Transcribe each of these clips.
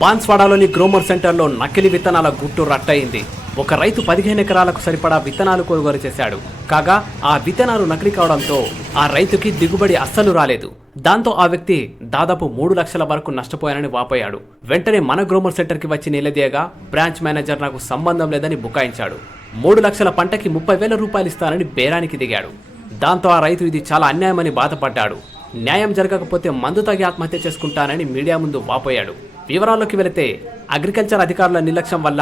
బాన్స్వాడాలోని గ్రోమర్ సెంటర్లో నకిలీ విత్తనాల గుట్టు రట్టయింది. ఒక రైతు పదిహేను ఎకరాలకు సరిపడా విత్తనాలు కొనుగోలు చేశాడు. కాగా ఆ విత్తనాలు నకిలీ కావడంతో ఆ రైతుకి దిగుబడి అస్సలు రాలేదు. దాంతో ఆ వ్యక్తి దాదాపు మూడు లక్షల వరకు నష్టపోయానని వాపోయాడు. వెంటనే మన గ్రోమర్ సెంటర్కి వచ్చి నిలదీయగా బ్రాంచ్ మేనేజర్ నాకు సంబంధం లేదని బుకాయించాడు. మూడు లక్షల పంటకి ముప్పై వేల రూపాయలు ఇస్తానని బేరానికి దిగాడు. దాంతో ఆ రైతు ఇది చాలా అన్యాయమని బాధపడ్డాడు. న్యాయం జరగకపోతే మందు తాగి ఆత్మహత్య చేసుకుంటానని మీడియా ముందు వాపోయాడు. వివరాల్లోకి వెళితే అగ్రికల్చర్ అధికారుల నిర్లక్ష్యం వల్ల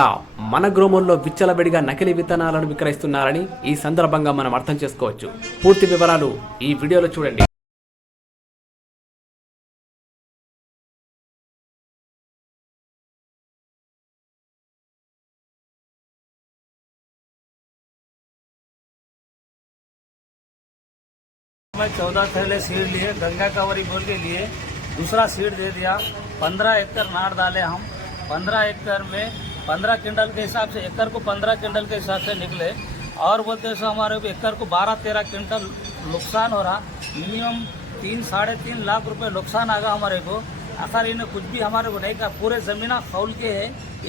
మన గ్రోమంలో విచ్చలవిడిగా నకిలీ విత్తనాలను విక్రయిస్తున్నారని ఈ సందర్భంగా మనం అర్థం చేసుకోవచ్చు పూర్తి వివరాలు ఈ వీడియోలో చూడండి मैं चौदह थैले सीड लिए गंगा कावरी बोल के लिए दूसरा सीड दे दिया। पंद्रह एकड़ नाड़ डाले हम। पंद्रह एकड़ में पंद्रह क्विंटल के हिसाब से, एकड़ को पंद्रह क्विंटल के हिसाब से निकले। और बोलते सो हमारे एकड़ को बारह तेरह क्विंटल नुकसान हो रहा। मिनिमम तीन, साढ़े तीन लाख रुपए नुकसान आ गया हमारे को। आखिर इन्हें कुछ भी हमारे को नहीं कहा। पूरे ज़मीना खौल के है।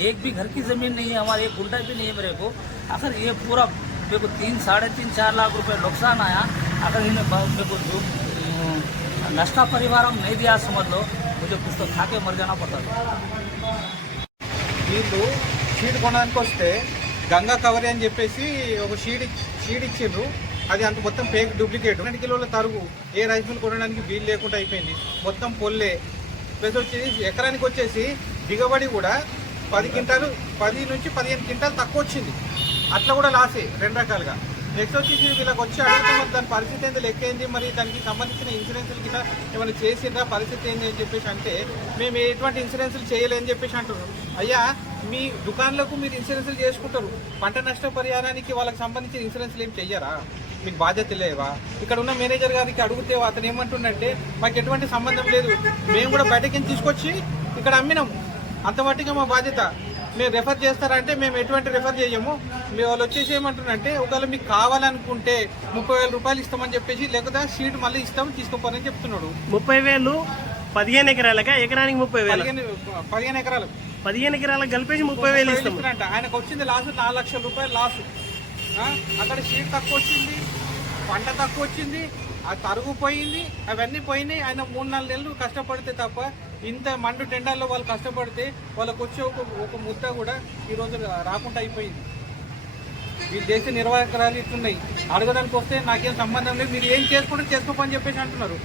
एक भी घर की ज़मीन नहीं है हमारे, एक गुंडा भी नहीं है मेरे को। आखिर ये पूरा मेरे को तीन, साढ़े तीन, चार लाख रुपए नुकसान आया। अगर इन्हें मेरे को जो अम, नष्टा परिवार हम नहीं दिया समझ लो मुझे कुछ तो खा के मर जाना पड़ता था వీళ్ళు షీట్ కొనడానికి వస్తే గంగా కవరి అని చెప్పేసి ఒక షీట్ షీట్ ఇచ్చిండ్రు అది అంత మొత్తం ఫేక్ డూప్లికేట్ రెండు కిలోల తరుగు ఏ రైస్ మిల్ కొనడానికి వీలు లేకుండా అయిపోయింది మొత్తం పొల్లే ప్లస్ వచ్చేసి ఎకరానికి వచ్చేసి దిగబడి కూడా పది క్వింటాలు పది నుంచి పదిహేను క్వింటాలు తక్కువ వచ్చింది అట్లా కూడా లాసే రెండు రకాలుగా నెక్స్ట్ వచ్చేసి వీళ్ళకి వచ్చి అడుగుతున్నారు దాని పరిస్థితి ఏంది లెక్క ఏంది మరి దానికి సంబంధించిన ఇన్సూరెన్స్లు కింద ఏమైనా చేసిందా పరిస్థితి ఏంది అని చెప్పేసి అంటే మేము ఎటువంటి ఇన్సూరెన్స్లు చేయలేని చెప్పేసి అంటున్నాం అయ్యా మీ దుకాణాలకు మీరు ఇన్సూరెన్స్లు చేసుకుంటారు. పంట నష్ట పరిహారానికి వాళ్ళకి సంబంధించిన ఇన్సూరెన్స్లు ఏం చెయ్యరా? మీకు బాధ్యత లేవా? ఇక్కడ ఉన్న మేనేజర్ గారికి అడిగితే అతను ఏమంటుండంటే మాకు ఎటువంటి సంబంధం లేదు. మేము కూడా బయటకి తీసుకొచ్చి ఇక్కడ అమ్మినాము అంత మట్టిగా మా బాధ్యత. మీరు రెఫర్ చేస్తారంటే మేము ఎటువంటి రెఫర్ చేయము. మీ వాళ్ళు వచ్చేసి ఏమంటున్నారంటే ఒకవేళ మీకు కావాలనుకుంటే ముప్పై వేల రూపాయలు ఇస్తామని చెప్పేసి లేకపోతే సీట్ మళ్ళీ ఇస్తాం తీసుకోపోరని చెప్తున్నాడు. ముప్పై వేలు పదిహేను ఎకరాలక? ఎకరానికి ముప్పై వేలు? పదిహేను ఎకరాలు. పదిహేను ఎకరాలకు కలిపేసి ముప్పై వేలు ఇస్తాం ఆయనకు వచ్చింది లాస్ నాలుగు లక్షల రూపాయలు లాస్. అక్కడ సీట్ తక్కువ వచ్చింది పంట తక్కువ వచ్చింది ఆ తరుగు పోయింది అవన్నీ పోయినాయి. ఆయన మూడు నాలుగు నెలలు కష్టపడితే తప్ప ఇంత మండు టెండర్లో వాళ్ళు కష్టపడితే వాళ్ళకు వచ్చే ఒక ఒక ముద్ద కూడా ఈరోజు రాకుండా అయిపోయింది. ఈ దేశ నిర్వాహకరాలు ఇట్లున్నాయి. అడగడానికి వస్తే నాకేం సంబంధం లేదు. మీరు ఏం చేసుకుంటే చేసుకోపని చెప్పేసి అంటున్నారు.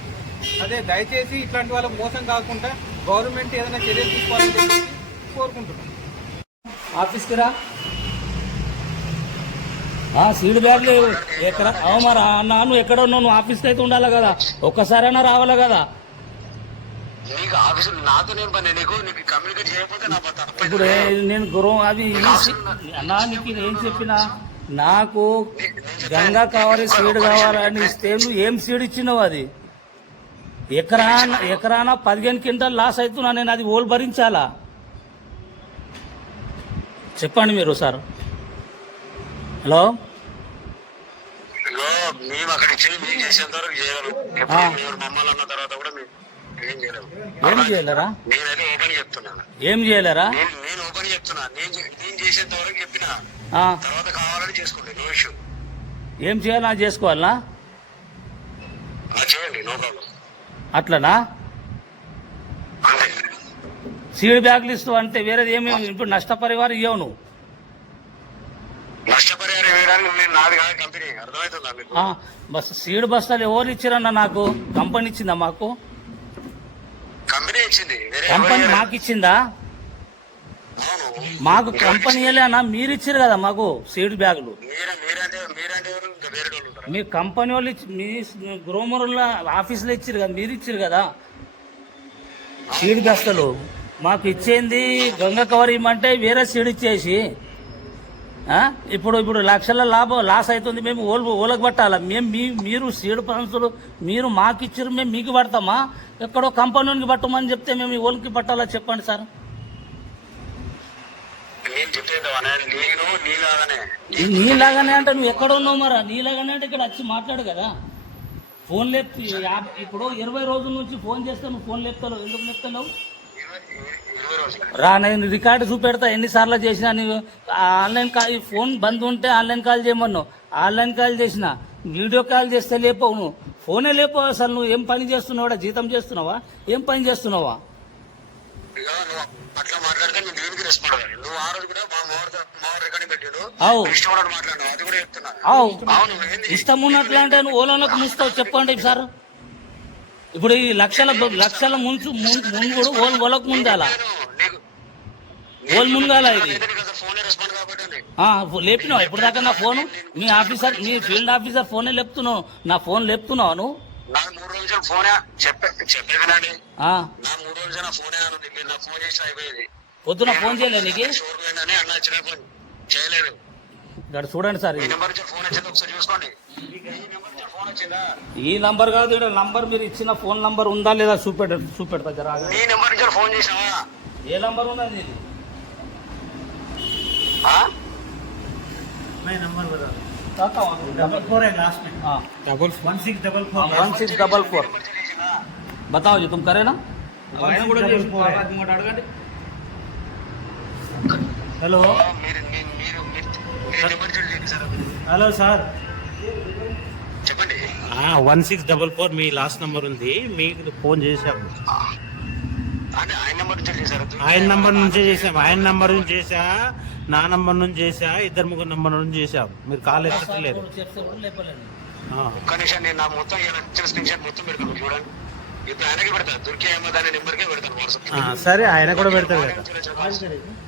అదే దయచేసి ఇట్లాంటి వాళ్ళకి మోసం కాకుండా గవర్నమెంట్ ఏదైనా చర్యలు తీసుకోవాలని చెప్పేసి కోరుకుంటున్నాను ఆఫీస్కి రా. ఆ, సీడ్ బ్యాగ్ లేవు. ఎక్కడ అవు మరి అన్న నువ్వు ఎక్కడ ఉన్నావు? నువ్వు ఆఫీస్కి అయితే ఉండాలి కదా. ఒక్కసారైనా రావాలి కదా? నీకు ఆఫీసు నాతో నేను పని నీకు నీకు కమ్యూనికేట్ చేయకపోతే నా తప్పైతే ఇప్పుడు నేను గురువు అది అన్నా నీకు ఏం చెప్పినా? నాకు గంగా కావాలి సీడ్ కావాలని ఇస్తే నువ్వు ఏం సీడ్ ఇచ్చినావు అది? ఎకరాన ఎకరాన పదిహేను క్వింటల్ లాస్ అవుతున్నా నేను అది ఓలు భరించాలా? చెప్పండి మీరు సార్. హలో? మేము అక్కడ ఇచ్చేది మీకు చేసేంత వరకు చేయగలం మమ్మల్ని అన్న తర్వాత కూడా మేము ఏం చేయలేరా? నేనైతే ఓపెన్ చెప్తున్నాను ఏం చేయలేరా? నేను నేను ఓపెన్ చెప్తున్నా. నేను చే- నేను చేసేంత వరకు చెప్పిన. ఆ, తర్వాత కావాలని చేసుకోండి. No issue. ఏం చేయాలా? చేసుకోవాలనా చేయండి. No problem. అట్లనా? అంతే. సీడ్ బ్యాగులు ఇస్తూ అంటే వేరేది ఏమి ఇప్పుడు నష్టపరివారం ఇవ్వవు నువ్వు. నష్టపరిహారం వేయడానికి నేను నాది కాదు కంపెనీ. అర్థమవుతుందా మీకు? ఆ, బస్ సీడ్ బస్తాలు ఎవరు ఇచ్చారన్న నాకు? కంపెనీ ఇచ్చిందా మాకు? కంపెనీ ఇచ్చింది. మాకు ఇచ్చిందా మాకు కంపెనీ అన్న మీరు ఇచ్చారు కదా మాకు సీడ్ బ్యాగులు మీ కంపెనీ వాళ్ళు ఇచ్చి మీ గ్రోమరుల ఆఫీసులో ఇచ్చారు కదా మీరు ఇచ్చారు కదా సీడ్ బస్తాలు మాకు ఇచ్చేంది గంగ కవర్ ఇమ్మంటే వేరే సీడ్ ఇచ్చేసి? ఇప్పుడు ఇప్పుడు లక్షల లాభం లాస్ అవుతుంది మేము ఓలు ఓలకు పట్టాలా మేము మీ మీరు సీడ్ పంచులు మీరు మాకు ఇచ్చారు మేము మీకు పడతామా? ఎక్కడో కంపెనీకి పట్టమని చెప్తే మేము ఈ ఓలకి పట్టాలా? చెప్పండి సార్. నీలాగానే. అంటే నువ్వు ఎక్కడ ఉన్నావు మరా? నీలాగానే అంటే ఇక్కడ వచ్చి మాట్లాడు కదా. ఫోన్ లేపు ఇప్పుడు ఇరవై రోజుల నుంచి ఫోన్ చేస్తే నువ్వు ఫోన్ లేపుతావు ఎందుకు లేపుతున్నావు రా నేను రికార్డు చూపెడతా ఎన్నిసార్లు చేసినా నీవు ఆన్లైన్ కాల్ ఫోన్ బంద్ ఉంటే ఆన్లైన్ కాల్ చేయమన్నావు. ఆన్లైన్ కాల్ చేసిన వీడియో కాల్ చేస్తే లేపవు నువ్వు. ఫోనే లేపవు అసలు నువ్వు. ఏం పని చేస్తున్నావా జీతం చేస్తున్నావా? ఏం పని చేస్తున్నావా? నువ్వు నువ్వు. ఇష్టం ఉన్నట్లు అంటే నువ్వు ఓలోలకు ముంచుతావు చెప్పండి సార్. ఇప్పుడు ఈ లక్షల లక్షల ముంచు ముం- ముంగుడు ఓన్ ఓలకు ముందాలా. ఓల్ ముంగాల ఇది. లేపినావు? ఇప్పుడు దాకా నా ఫోను? మీ ఆఫీసర్ మీ ఫీల్డ్ ఆఫీసర్ ఫోనే లేపుతున్నావు. నా ఫోన్ లేపుతున్నావు నువ్వు? పొద్దున ఫోన్ చేయలే నీకు? చేయలేదు. ఇక్కడ చూడండి సార్ ఈ ఇది. నెంబర్ నుంచి ఫోన్ వచ్చింది ఒకసారి చూసుకోండి ఈ నెంబర్ నుంచి ఫోన్ వచ్చిందా ఈ నంబర్ కాదు ఇక్కడ నంబర్ మీరు ఇచ్చిన ఫోన్ నంబర్ ఉందా లేదా చూపెట్ట చూపెడతా జరా ఆగండి. నీ నెంబర్ నుంచి ఫోన్ చేసావా ఏ నంబర్ ఉన్నది ఇది ఆ? डबल फोर है लास्ट में हाँ double one six double four one six double four बताओ जी तुम करे ना అడగండి హలో ఆ, మీరు hello sir. చెప్పండి. వన్ సిక్స్ డబల్ ఫోర్ మీ లాస్ట్ నంబర్ ఉంది. మీకు ఫోన్ చేశాము అంటే ఆయన నెంబర్ నుంచి చేశారా? ఆయన నంబర్ నుంచే చేసాం ఆయన నంబర్ నుంచి చేసా నా నంబర్ నుంచి చేసా ఇద్దరు ముగ్గురు నంబర్ నుంచి చేసాం మీరు కాల్ ఎత్తట్లేదు. నిమిషం నేను నా మొత్తం స్క్రీన్ షాట్ మొత్తం పెడతాను చూడండి. ఆ, సరే ఆయన కూడా పెడతారు కదా.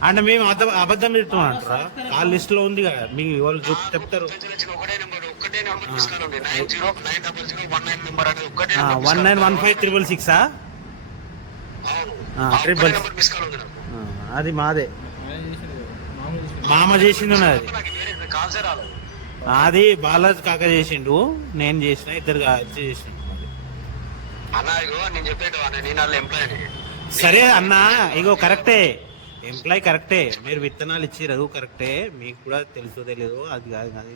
అంటే మేము అబద్ధం అబద్ధం చెప్తున్నాం అంటారా కాల్ లిస్ట్లో ఉంది కదా మీ వాళ్ళు చెప్- చెప్తారు. One nine one five triple సిక్సా ఆ, నాకు అది మాదే. మామ చేసిండు అది అది బాలాజీ కాక చేసిండు నేను చేసిన ఇద్దరు చేసిన అన్న ఇగో నేను వాళ్ళ సరే అన్న ఇగో కరెక్టే. ఎంప్లాయ్ కరెక్టే. మీరు విత్తనాలు ఇచ్చిరదు కరెక్టే. మీకు కూడా తెలుసో తెలియదు అది కాదు కాదు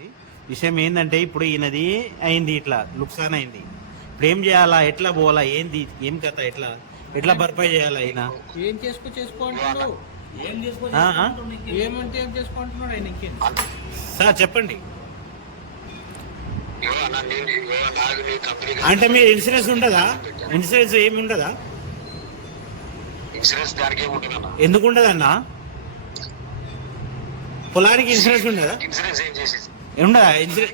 విషయం ఏంటంటే ఇప్పుడు ఈయనది అయింది ఇట్లా లుక్సాన్ అయింది. ఇప్పుడు ఏం చేయాలా? ఎట్లా పోవాలా? ఏంది? ఏం కథ? ఎట్లా? ఎట్లా భర్పాయి చేయాలా ఈయన? ఏం చేసుకో చేసుకుంటున్నాడు ఏం చేసుకో? ఏమంటే ఏం చేసుకుంటున్నాడు ఆయన ఇంకేం సార్ చెప్పండి ఇగో అన్న నేను ఇగో నాకు నీ కంపెనీ అంటే మీరు ఇన్సూరెన్స్ ఉండదా? ఇన్సూరెన్స్ ఏమి ఉండదా? ఎందుకు ఉండదన్నా పొలానికి ఇన్సూరెన్స్ ఉండదా? ఉండదా? ఇన్సూరెన్స్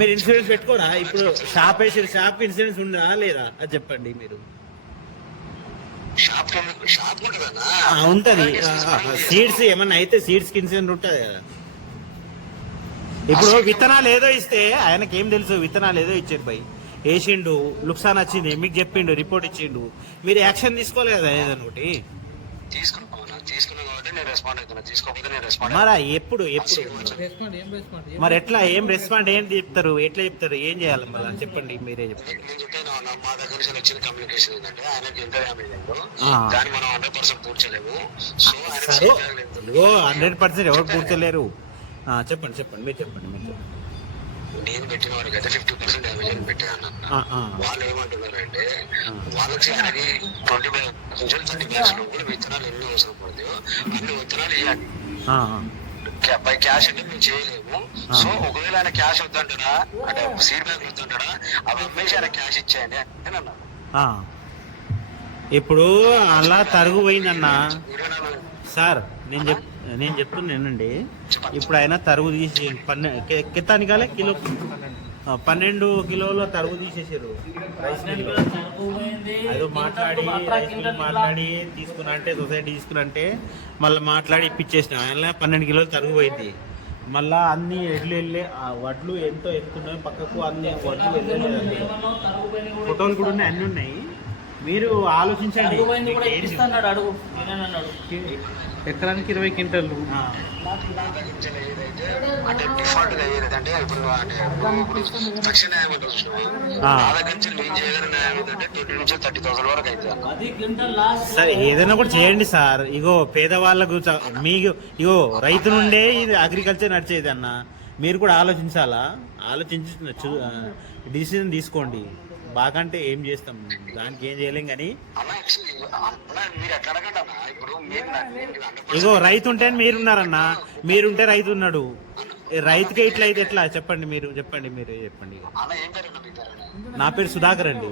మీరు ఇన్సూరెన్స్ పెట్టుకోరా? ఇప్పుడు షాప్ వేసి షాప్ ఇన్సూరెన్స్ ఉందా లేదా? అది చెప్పండి మీరు. ఉంటది. సీడ్స్ ఏమన్నా అయితే సీడ్స్కి ఇన్సూరెన్స్ ఉంటది కదా. ఇప్పుడు విత్తనాలు ఏదో ఇస్తే ఆయనకి ఏం తెలుసు? విత్తనాలు ఏదో ఇచ్చాడు భయ్ వేసిండు లుక్సాన్ వచ్చింది మీకు చెప్పిండు రిపోర్ట్ ఇచ్చిండు. మీరు యాక్షన్ తీసుకోలేదు ఏదైనా ఒకటి? మరి ఎప్పుడు ఎప్పుడు? రెస్పాండ్ ఏం రెస్పాండ్ మరి ఎట్లా ఏం రెస్పాండ్ ఏం చెప్తారు? ఎట్లా చెప్తారు? ఏం చేయాలి మళ్ళీ? చెప్పండి మీరే చెప్పండి. నేను చెప్పాను అన్న మా దగ్గర నుంచి వచ్చిన కమ్యూనికేషన్ ఏంటంటే ఆయనకి ఎంత డ్యామేజ్ అయిందో ఆ. దాన్ని మనం హండ్రెడ్ పర్సెంట్ పూడ్చలేము. సో. ఇదిగో హండ్రెడ్ పర్సెంట్ ఎవరు చెప్పండి చెప్పండి మీరు చెప్పండి మీరు చెప్పండి. నేను పెట్టిన వారికి అయితే ఫిఫ్టీ పర్సెంట్ డ్యామేజ్ అని పెట్టాను. వాళ్ళు ఏమంటున్నారంటే వాళ్ళకి ఆయనకి ట్వంటీ ఫైవ్ థర్టీ బ్యాగ్స్ లోపల విత్తనాలు ఎన్ని అవసరం పడతాయో అన్ని విత్తనాలు ఇవ్వాలి. బై క్యాష్ అంటే మేము చేయలేము. సో ఒకవేళ ఆయన క్యాష్ వద్దంటాడా అంటే సీడ్ బ్యాగ్ వద్దంటాడా అవి అమ్మేసి ఆయన క్యాష్ ఇచ్చేయండి అని. ఇప్పుడు అలా తరుగు పోయిందన్నా. సార్ నేను చెప్ నేను చెప్తున్నానండి ఇప్పుడు ఆయన తరుగు తీసి పన్నె కె- కాలే. కిలో పన్నెండు కిలోల తరుగు తీసేసారు రైస్ మిల్ మాట్లాడి రైస్ మాట్లాడి తీసుకున్నా అంటే సొసైటీ తీసుకున్నా అంటే మళ్ళీ మాట్లాడి ఇప్పించేసిన ఆయన పన్నెండు కిలోలు తరుగు పోయింది. మళ్ళా అన్ని ఎడ్లు వెళ్ళే ఆ వడ్లు ఎంతో ఎత్తున్నాయి పక్కకు అన్ని వడ్లు వెళ్ళలేదు ఫోటోలు కూడా ఉన్నాయి అన్ని ఉన్నాయి. మీరు ఆలోచించండి. ఎకరానికి ఇరవై క్వింటల్ అంటే డిఫాల్ట్గా ఏదంటే ఇప్పుడు న్యాయం నుంచి థర్టీ థౌసండ్ వరకు అవుతుంది సార్ ఏదైనా కూడా చేయండి సార్. ఇగో పేదవాళ్ళకు మీకు ఇగో రైతు నుండే ఇది అగ్రికల్చర్ నడిచేది అన్న. మీరు కూడా ఆలోచించాలా? ఆలోచించి డిసిజన్ తీసుకోండి. బాగా అంటే ఏం చేస్తాం? దానికి ఏం చేయలేం కానీ అన్న actually, అన్న మీరు ఎట్లా అడగండి అన్న? ఇప్పుడు మీరు నా- నేను 100% ఇగో రైతు ఉంటే మీరున్నారన్న. మీరుంటే రైతు ఉన్నాడు. రైతుకే ఇట్లా అయితే ఎట్లా? చెప్పండి మీరు చెప్పండి మీరు చెప్పండి? నా పేరు సుధాకర్ అండి.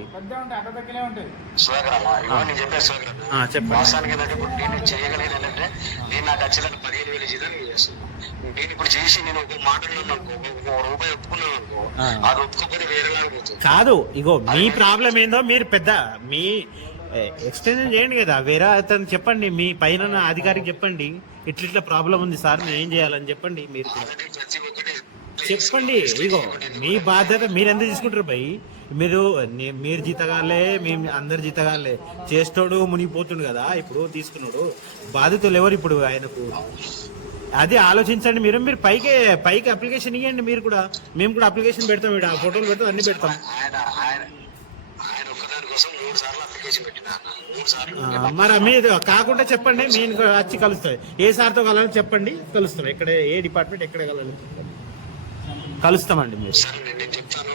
సుధాకర్ అన్న ఇవ్వ నేను చెప్పేది సుధాకర్ అన్న. ఆ, చెప్పండి. వాస్తవానికి ఏంటంటే ఇప్పుడు నేను చేయగలిగేది ఏంటంటే నేను నాకు ఖచ్చితంగా పదిహేను వేలు జీతం నేను చేస్తాను నేను ఇప్పుడు చేసి నేను ఒక మాట్లాడినాను అనుకో ఒక ఒక రూపాయి ఒప్పుకున్నాను అనుకో ఆ. అది ఒప్పుకోకపోతే వేరేలాగా పోతుంది కాదు ఇగో మీ ప్రాబ్లం ఏందో మీరు పెద్ద మీ ఎక్స్టెన్షన్ చేయండి కదా. వేరే అతను చెప్పండి మీ పైన అధికారికి చెప్పండి. ఇట్లా ప్రాబ్లం ఉంది సార్ మేము ఏం చేయాలని చెప్పండి మీరు చెప్పండి ఇగో మీ బాధ్యత మీరు ఎంత తీసుకుంటారు భయ్? మీరు మీరు జీతగాలే మేము అందరు జీతగాలే చేస్తాడు మునిగిపోతుండు కదా ఇప్పుడు తీసుకున్నాడు. బాధితులు ఎవరు ఇప్పుడు ఆయనకు? అది ఆలోచించండి మీరు మీరు పైకి పైకి అప్లికేషన్ ఇవ్వండి మీరు కూడా. మేము కూడా అప్లికేషన్ పెడతాం ఇక్కడ ఫోటోలు పెడతాం అన్ని పెడతాం ఆయన ఆయన ఆయన ఒక్కదాని కోసం మూడు సార్లు అప్లికేషన్ పెట్టిన అన్న. మూడు సార్లు ఆ, మరి మీరు కాకుండా చెప్పండి మేము వచ్చి కలుస్తాయి. ఏ సార్తో కలవాలో చెప్పండి కలుస్తాం. ఎక్కడ ఏ డిపార్ట్మెంట్ ఎక్కడ కలవాలి కలుస్తామండి మీరు. సరే నేను నేను చెప్తాను.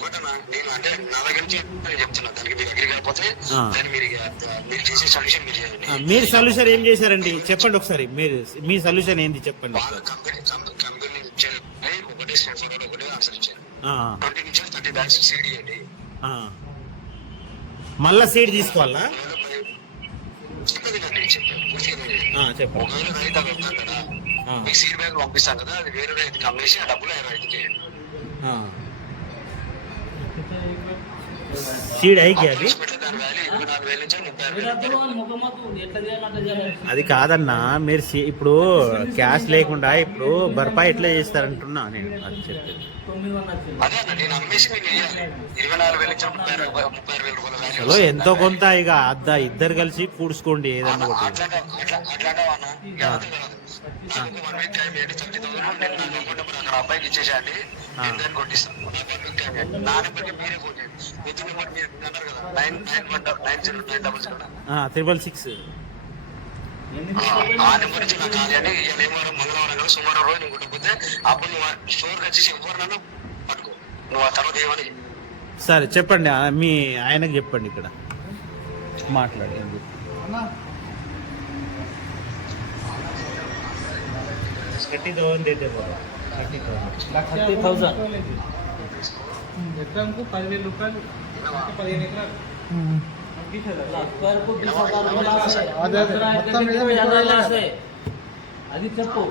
ఒకటి నా- నేను అంటే నా దగ్గర నుంచి నేను చెప్తున్నా. దానికి మీరు అగ్రి కాకపోతే ఆ. దాన్ని మీరు ఇక, మీరు చేసే సొల్యూషన్ మీరు చేయండి. ఆ, మీరు సొల్యూషన్ ఏం చేశారండి? చెప్పండి ఒకసారి. మీరు మీ సొల్యూషన్ ఏంది? చెప్పండి కంపెనీ కంపెనీ ఇచ్చారు. ఒకటి స్టేట్ ఫార్వర్డ్ ఒకటి ఆన్సర్ ఇచ్చారు. ఆ, ట్వంటీ నుంచి థర్టీ బ్యాగ్స్ సీడీ అండి ఆ. మళ్ళా సీట్ తీసుకోవాలా చెప్పండి ఒకవేళ రైతు అవి వెళ్తాం కదా ఆ. మీకు సీడ్ బ్యాగ్ పంపిస్తాం కదా అది వేరే రైతుకి అమ్మేసి ఆ డబ్బులు రైతుకి. సీడ్ అది అది కాదన్నా మీరు ఇప్పుడు క్యాష్ లేకుండా ఇప్పుడు భర్పాయి ఎట్లా చేస్తారంటున్నా నేను అది చెప్పేది. వాల్యూ చలో ఎంతో కొంత ఇక అద్ద ఇద్దరు కలిసి కూడ్చుకోండి ఏదన్నా ఒకటి. అబ్బాయికి ఇచ్చేసేయండి నేను దాన్ని కొట్టిస్తాను నా నెంబర్కి మీరే ఫోన్ చేయండి. విత్ నెంబర్ మీరు అన్నారు కదా. Nine nine one nine zero nine double zero triple six. ఆ నెంబర్ నుంచి నాకు కాదు అండి ఇవాళ ఏం వారం మంగళవారం కదా సోమవారం రోజు నువ్వు కొట్టకపోతే అప్పుడు నువ్వు స్టోర్కి వచ్చేసి ఎవరినైనా పట్టుకో. నువ్వు ఆ తర్వాత ఏమని సరే చెప్పండి. మీ ఆయనకు చెప్పండి ఇక్కడ. మాట్లాడండి. అయితే థర్టీ థౌసండ్ థర్టీ థౌసండ్. రూపాయలు పదిహేను ఎకరాలు. అది చెప్పు.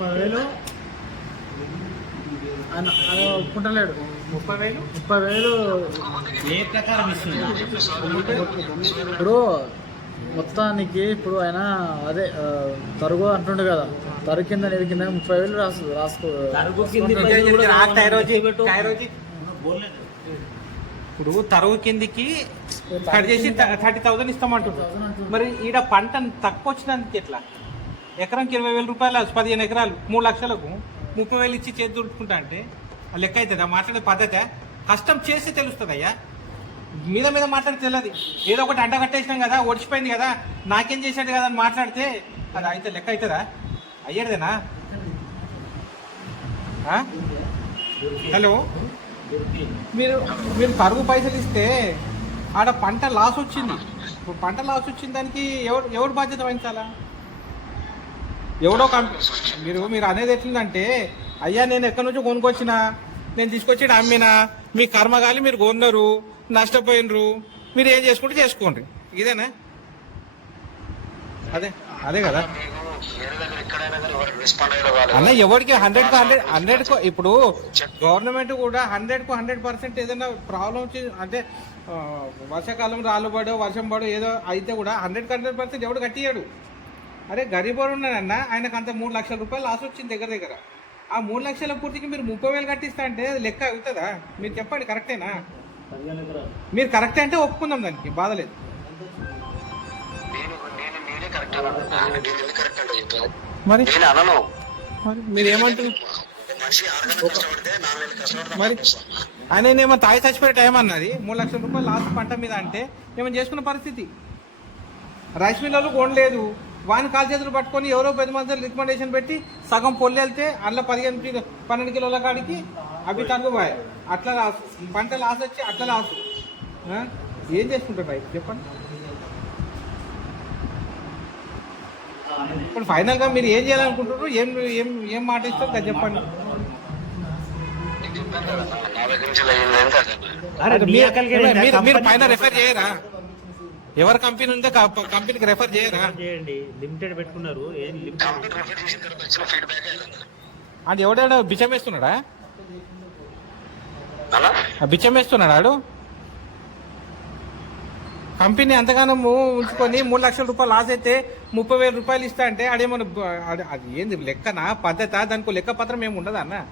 పదివేలు. ఒప్పుకుంటలేడు. ముప్పై వేలు. ముప్పై వేలు. ఏ ప్రకారం ఇస్తుంది ఇప్పుడు మొత్తానికి ఇప్పుడు ఆయన అదే తరుగు అంటుండే కదా. తరుగు కింద నీరు కింద ముప్పై వేలు రాసు రాసుకో తరుగు ఇప్పుడు తరువు కిందికి కట్ చేసి థర్టీ థౌసండ్ ఇస్తామంటున్నారు మరి ఈడ పంట తక్కువ వచ్చినందుకు ఎట్లా? ఎకరంకి ఇరవై వేల రూపాయలు పదిహేను ఎకరాలు మూడు లక్షలకు ముప్పై వేలు ఇచ్చి చేతి దుడుచుకుంటా అంటే లెక్క అవుతుందా? మాట్లాడే పద్ధతి? కష్టం చేసి తెలుస్తుంది అయ్యా మీద మీద మాట్లాడితే తెలియదు ఏదో ఒకటి అడ్డగట్టేసినాం కదా ఓడిచిపోయింది కదా నాకేం చేశాడు కదా అని మాట్లాడితే అది అయితే లెక్క అవుతుందా? అయ్యేదేనా? హలో? మీరు మీరు కరువు పైసలు ఇస్తే ఆడ పంట లాస్ వచ్చింది. ఇప్పుడు పంట లాస్ వచ్చిన దానికి ఎవరు ఎవరు బాధ్యత వహించాలా? ఎవడో మీరు మీరు అనేది ఎట్లుందంటే అయ్యా నేను ఎక్కడి నుంచో కొనుక్కొచ్చినా నేను తీసుకొచ్చి అమ్మినా మీ కర్మగాలి మీరు కొన్నారు. నష్టపోయినరు. మీరు ఏం చేసుకుంటే చేసుకోండి. ఇదేనా? అదే అదే కదా. అన్న ఎవరికి హండ్రెడ్కు హండ్రెడ్ హండ్రెడ్కు ఇప్పుడు గవర్నమెంట్ కూడా హండ్రెడ్కు హండ్రెడ్ పర్సెంట్ ఏదైనా ప్రాబ్లం వచ్చి అంటే వర్షాకాలం రాళ్ళు పడో వర్షం పడో ఏదో అయితే కూడా హండ్రెడ్ హండ్రెడ్ పర్సెంట్ ఎవడు కట్టియాడు అరే గరీబోడు ఉన్నాడన్న ఆయనకు అంత మూడు లక్షల రూపాయలు లాస్ వచ్చింది దగ్గర దగ్గర. ఆ మూడు లక్షల పూర్తికి మీరు ముప్పై వేలు కట్టిస్తా అంటే అది లెక్క అవుతుందా? మీరు చెప్పండి కరెక్టేనా? మీరు కరెక్టే అంటే ఒప్పుకుందాం దానికి అంటే చెప్పాను మరి మరి మీరు ఏమంటారు మరి ఆయన ఏమో తాయి చచ్చిపోయే టైం అన్నది. మూడు లక్షల రూపాయలు లాస్ట్ పంట మీద అంటే ఏమైనా చేసుకున్న పరిస్థితి? రైస్ మిల్లర్లు కొనలేదు. వాని కాలు చేతులు పట్టుకొని ఎవరో పెద్ద మంది రికమెండేషన్ పెట్టి సగం పొల్లు వెళ్తే అందులో పదిహేను కిలో పన్నెండు కిలోల కాడికి అవి బాయ్ అట్లా లాస్ పంట లాస్ వచ్చి అట్లా లాస్? ఏం చేసుకుంటారు రైతు చెప్పండి. ఇప్పుడు ఫైనల్గా మీరు ఏం చేయాలనుకుంటారు ఏం ఏం ఏం మాట ఇస్తారు? చెప్పండి. కదా నీ మీరు- పైన రెఫర్ చేయరా? ఎవరి కంపెనీ ఉందో క- కంపెనీకి రెఫర్ చేయరా? చేయండి. లిమిటెడ్ పెట్టుకున్నారు. ఏం లిమిటెడ్ కంప్లీట్ రిఫర్ చేసిన తర్వాత వచ్చిన ఫీడ్బ్యాక్ అంటే ఎవడాడో బిచ్చం వేస్తున్నాడా? బిచ్చం వేస్తున్నాడు కంపెనీ అంతగానం ఉంచుకొని మూడు లక్షల రూపాయలు లాస్ అయితే ముప్పై వేల రూపాయలు ఇస్తా అంటే ఆడ- అది ఏంది లెక్కనా? పద్ధత? దానికి లెక్క పత్రం ఏమి ఉండదా అన్న?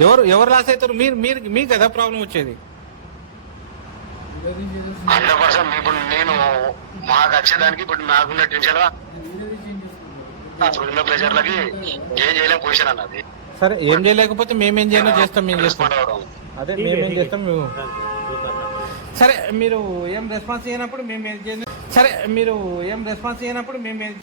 ఎవరు ఎవరు లాస్ అవుతారు? మీరు మీరు మీకు కదా ప్రాబ్లం వచ్చేది. హండ్రెడ్ పర్సెంట్ ఇప్పుడు నేను మాకు వచ్చేదానికి ఇప్పుడు నాకున్న టెన్షన్ ఉన్న ప్రెషర్లకి ఏం చేయలేం పొజిషన్ అన్నది. సరే ఏం చేయలేకపోతే మేమేం చేయను చేస్తాం మేము చేస్తాం. అదే మేమేం చేస్తాం మేము. సరే మీరు ఏం రెస్పాన్స్ చేయనప్పుడు మేము ఏం సరే మీరు ఏం రెస్పాన్స్ చేయనప్పుడు మేము ఏం